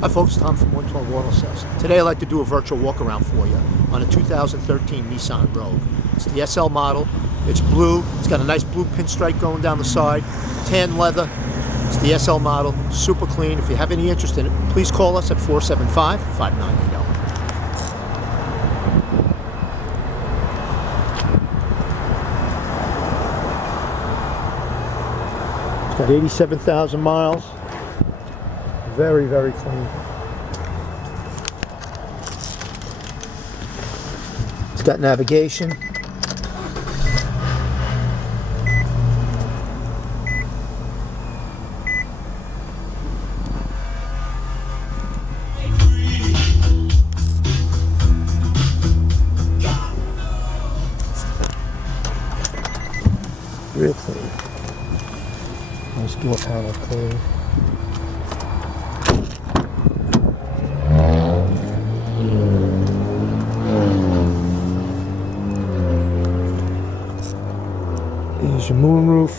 Hi folks, Tom from 112 Auto Sales. Today I'd like to do a virtual walk around for you on a 2013 Nissan Rogue. It's the SL model, it's blue, it's got a nice blue pinstripe going down the side, tan leather. It's the SL model, super clean. If you have any interest in it, please call us at 475-5980. It's got 87,000 miles. Very, very clean. It's got navigation. Real clean. Nice door panel clean. Here's your moonroof.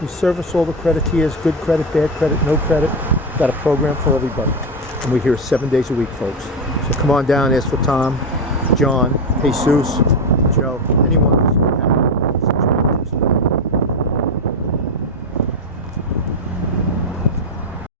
We service all the credit tiers, good credit, bad credit, no credit. Got a program for everybody. And we're here 7 days a week, folks. So come on down, ask for Tom, John, Jesus, Joe, anyone.